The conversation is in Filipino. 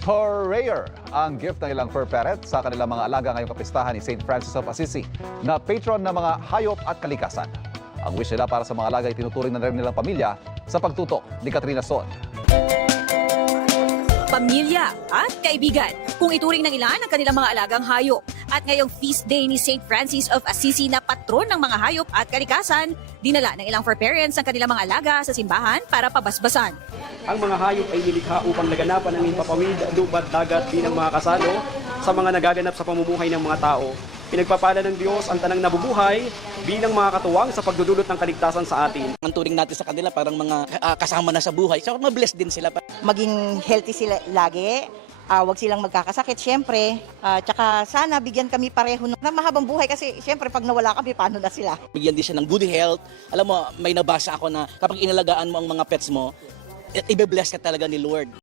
For Rare, ang gift ng ilang fur parrot sa kanilang mga alaga ngayong kapistahan ni St. Francis of Assisi na patron ng mga hayop at kalikasan. Ang wish nila para sa mga alaga ay tinuturing na rin nilang pamilya sa pagtutok ni Katrina Son. Pamilya at kaibigan, kung ituring ng ilan ang kanilang mga alagang hayop. At ngayong feast day ni St. Francis of Assisi na patron ng mga hayop at kalikasan, dinala ng ilang fur parents ang kanilang mga alaga sa simbahan para pabasbasan. Ang mga hayop ay nilikha upang laganapan ang impapawid, lubat, dagat bilang mga kasalo sa mga nagaganap sa pamumuhay ng mga tao. Pinagpapala ng Diyos ang tanang nabubuhay bilang mga katuwang sa pagdudulot ng kaligtasan sa atin. Ang turing natin sa kanila parang mga kasama na sa buhay. So mabless din sila. Maging healthy sila lagi, huwag silang magkakasakit syempre. Tsaka sana bigyan kami pareho ng mahabang buhay kasi syempre pag nawala kami, paano na sila? Bigyan din siya ng good health. Alam mo, may nabasa ako na kapag inalagaan mo ang mga pets mo, ibe-bless ka talaga ni Lord.